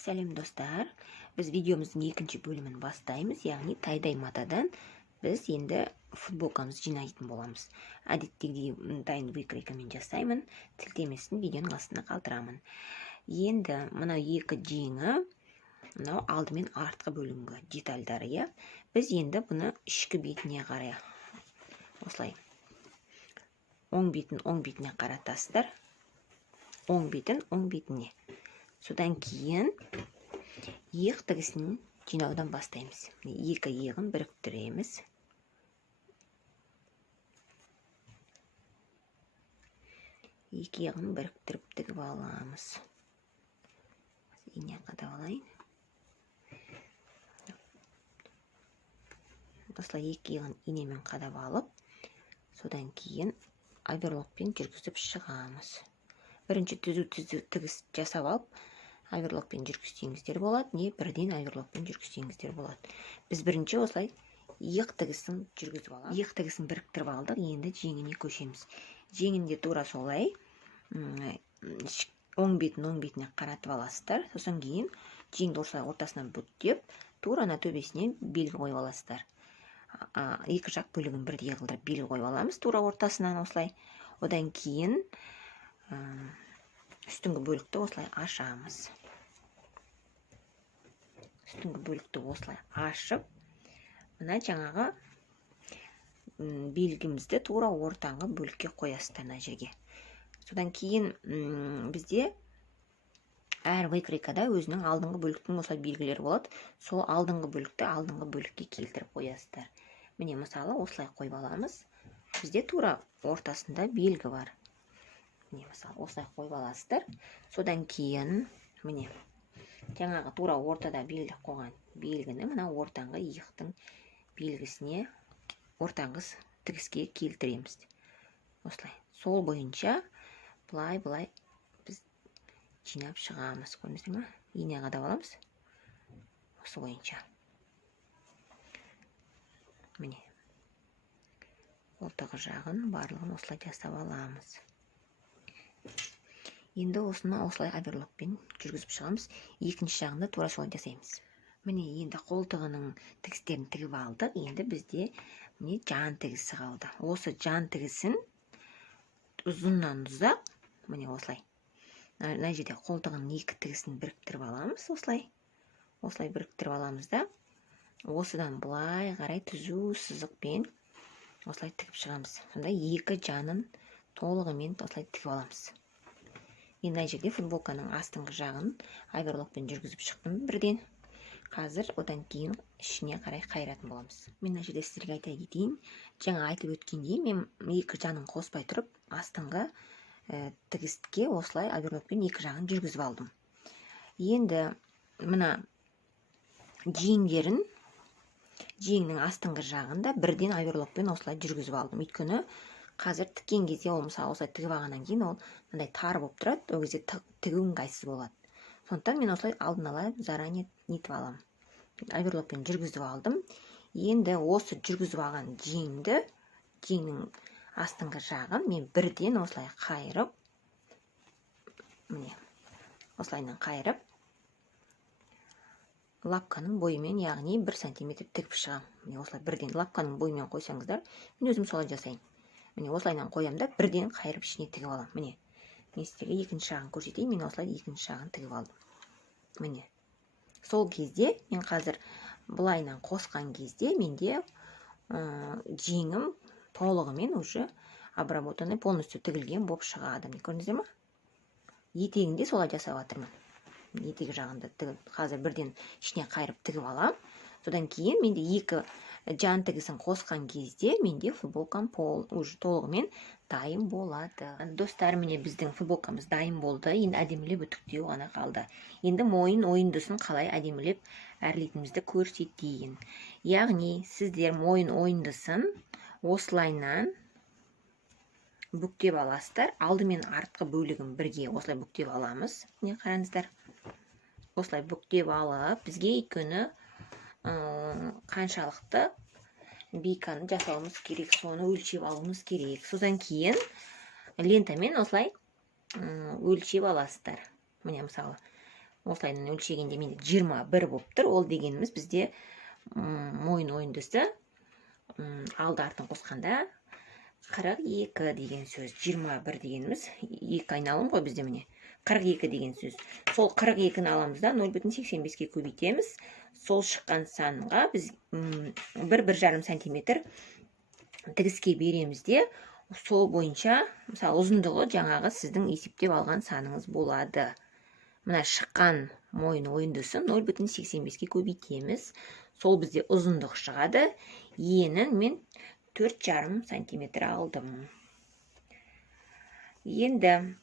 Сәлем достар, біз видеомыздың екінші бөлімін бастаймыз, яғни тайдай матадан біз енді футболкамызды жинайтын боламыз. Әдеттегідей дайын выкройкамен жасаймын, тілтемесін видеоның астына қалдырамын. Енді мына екі жеңі, мынау алдымен артқы бөлімгі детальдары, біз енді бұны ішкі бетіне қарай осылай оң бетіне қаратасыздар, оң бетіне. Содан кейін иық тігісін жинаудан бастаймыз. Екі иығын біріктіреміз. Екі иығын біріктіріп тігіп аламыз. Ине қадап алайын. Осылай екі иығын инемен қадап алып, содан кейін оверлокпен жүргізіп шығамыз. Бірінші түзу тігіс жасап алып, оверлокпен жүргізсеңіздер болады, не бірден оверлокпен жүргізсеңіздер болады. Біз бірінші осылай иық тігісін жүргізіп аламыз. Иық тігісін біріктіріп алдық, енді жеңіне көшеміз. Жеңінде тура солай оң бетіне қаратып аласыздар. Сосын кейін жеңді осылай ортасынан бүктеп, тура ана төбесінен белгі қойып аласыздар. Екі жақ бөлігін бірдей қылдырып белгі қойып аламыз, тура ортасынан осылай. Одан кейін үстіңгі бөлікті осылай ашамыз. Үстіңгі бөлікті осылай ашып, мына жаңағы белгімізді тура ортаңғы бөлікке қоясыздар мына жерге. Содан кейін бізде әр выкройкада өзінің алдыңғы бөліктің осылай белгілері болады. Сол алдыңғы бөлікті алдыңғы бөлікке келтіріп қоясыздар. Міне мысалы осылай қойып аламыз. Бізде тура ортасында белгі бар. Міне мысалы осылай қойып аласыздар. Содан кейін міне жаңағы тура ортада белгілеп қойған белгіні мына ортаңғы иықтың белгісіне, ортаңғы тігіске келтіреміз. Осылай. Сол бойынша былай біз жинап шығамыз. Көрдіңіздер ме? Ине қадап аламыз. Осы бойынша. Міне. Қолтығы жағын барлығын осылай жасап аламыз. Енді осыны осылай оверлокпен жүргізіп шығамыз. Екінші жағында тура солай жасаймыз. Міне енді қолтығының тігістерін тігіп алдық. Енді бізде міне жан тігісі қалды. Осы жан тігісін ұзыннан ұзақ, міне осылай. Мына жерде қолтығының екі тігісін біріктіріп аламыз. Осылай біріктіріп аламыз да, осыдан былай қарай түзу сызықпен осылай тігіп шығамыз. Сонда екі жанын толығымен осылай тігіп аламыз. Енді мына жерде футболканың астыңғы жағын оверлокпен жүргізіп шықтым бірден. Қазір одан кейін ішіне қарай қайыратын боламыз. Мен мына жерде сіздерге айта кетейін. Жаңа айтып өткендей, мен екі жанын қоспай тұрып, астыңғы тігіске осылай оверлокпен екі жағын жүргізіп алдым. Енді мына жеңнің астыңғы жағында бірден оверлокпен осылай жүргізіп алдым. Өйткені қазір тіккен кезде ол мысалы осылай тігіп алғаннан кейін ол мындай тар болып тұрады, ол кезде тігу ыңғайсыз болады. Сондықтан мен осылай алдын ала заранее нетіп аламын. Оверлокпен жүргізіп алдым. Енді осы жүргізіп алған жеңнің астыңғы жағын мен бірден осылай қайырып, міне осылайынан қайырып, лапканың бойымен, яғни 1 сантиметр тігіп шығам. Міне осылай бірден лапканың бойымен қойсаңыздар, мен өзім солай жасайын. Міне осылайынан қоям да бірден қайырып ішіне тігіп алам. Міне, мен сіздерге екінші жағын көрсетейін. Мен осылай екінші жағын тігіп алдым. Міне. Сол кезде мен қазір былайынан қосқан кезде менде жеңім толығымен уже обработанный, полностью тігілген болып шығады. Көрдіңіздер ме? Етегінде солай жасап жатырмын. Етегі жағында қазір бірден ішіне қайырып тігіп алам. Содан кейін менде екі жан тігісін қосқан кезде менде футболкам уже толығымен дайын болады. Достар, міне біздің футболкамыз дайын болды. Енді әдемілеп үтіктеу ғана қалды. Енді мойын ойындысын қалай әдемілеп әрлейтінімізді көрсетейін. Яғни сіздер мойын ойындысын осылайынан бүктеп аласыздар. Алдымен артқы бөлігін бірге осылай бүктеп аламыз. Не қараңыздар. Осылай бүктеп алып, бізге өйткені қаншалықты бейканы жасауымыз керек, соны өлшеп алуымыз керек. Содан кейін лентамен осылай өлшеп аласыздар. Міне мысалы осылайынан өлшегенде менде 21 болып тұр. Ол дегеніміз бізде мойын ойындысы алды артын қосқанда 42 деген сөз. 21 дегеніміз 2 айналым ғой бізде міне. 42 деген сөз. Сол 42-ні аламыз да 0,85-ке көбейтеміз. Сол шыққан санға біз 1,5 сантиметр тігіске береміз де, сол бойынша, мысалы, ұзындығы жаңағы сіздің есептеп алған саныңыз болады. Мына шыққан мойын ойындысы 0,85-ке көбейтеміз. Сол бізде ұзындық шығады. Енін мен 4,5 сантиметр алдым. Енді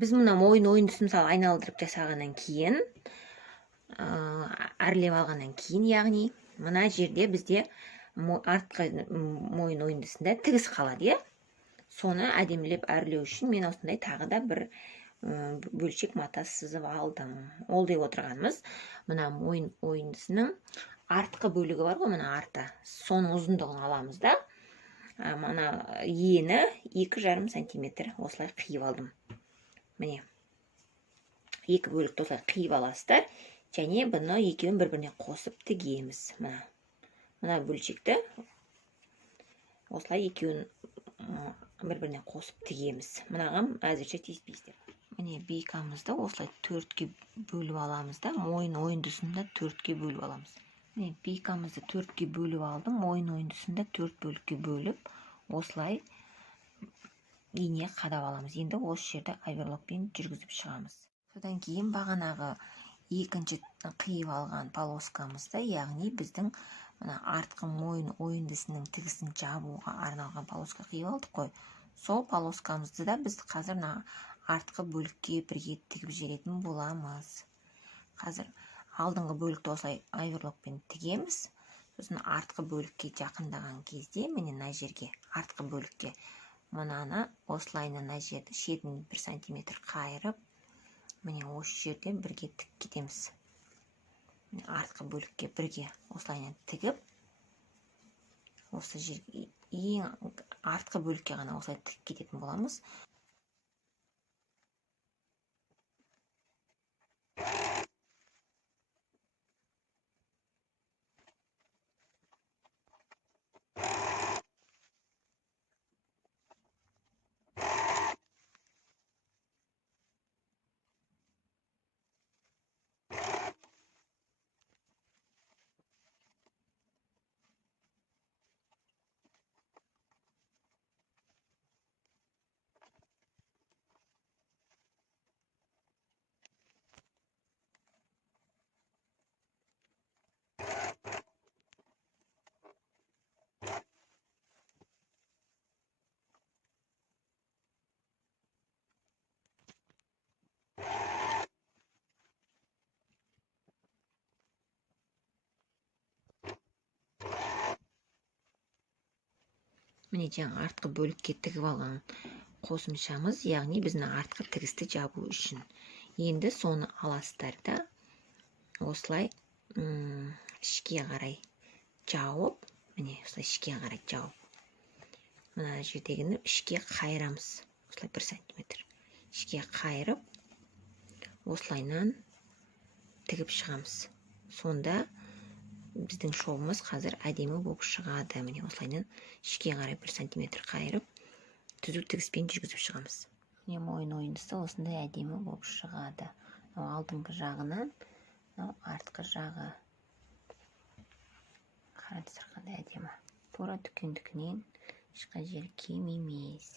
біз мұна мойын ойындысын мысалы айналдырып жасағаннан кейін, әрлеп алғаннан кейін, яғни мына жерде бізде артқы мойын ойындысында тігіс қалады, соны әдемілеп әрлеу үшін мен осындай тағы да бір бөлшек мата сызып алдым. Ол деп отырғанымыз, мына мойын ойындысының артқы бөлігі бар ғой, мына арты, соның ұзындығын аламыз да, мына ені 2,5 сантиметр осылай қиып алдым. Міне, екі бөлікті осылай қиып аласыздар, және бұны екеуін бір-біріне қосып тігеміз. Мына бөлшекті осылай екеуін бір-біріне қосып тігеміз. Мынаған әзірше тиіспейсіздер. Міне, бейкамызды осылай 4-ке бөліп аламыз да, мойын ойындысында 4-ке бөліп аламыз. Міне, бейкамызды 4-ке бөліп алдым, мойын ойындысында 4 бөлікке бөліп, осылай ине қадап аламыз. Енді осы жерді оверлокпен жүргізіп шығамыз. Содан кейін бағанағы екінші қиып алған полоскамызды, яғни біздің артқы мойын ойындысының тігісін жабуға арналған полоска қиып алдық қой. Сол полоскамызды да біз қазір артқы бөлікке бірге тігіп жіберетін боламыз. Қазір алдыңғы бөлікті осылай оверлокпен тігеміз. Сосын артқы бөлікке жақындаған кезде, міне мына жерге, артқы бөлікке мынаны осылайынан мына жерді шетін 1 сантиметр қайырып, міне осы жерде бірге тік кетеміз. Артқы бөлікке бірге осылайынан тігіп, осы жерге ең артқы бөлікке ғана осылай тік кететін боламыз. Міне жаңа артқы бөлікке тігіп алған қосымшамыз, яғни біздің артқы тігісті жабу үшін. Енді соны аласыздар да, осылай ішке қарай жауып, міне осылай ішке қарай жауып, мына жердегіні ішке қайырамыз. Осылай 1 сантиметр ішке қайырып, осылайынан тігіп шығамыз. Сонда біздің шовымыз қазір әдемі болып шығады. Міне осылайынан ішке қарай 1 сантиметр қайырып, түзу тігіспен жүргізіп шығамыз. Міне мойын ойындысы осындай әдемі болып шығады. Алдыңғы жағынан, артқы жағы қараңыздар қандай әдемі. Тура дүкендікінен ешқай жері кем емес.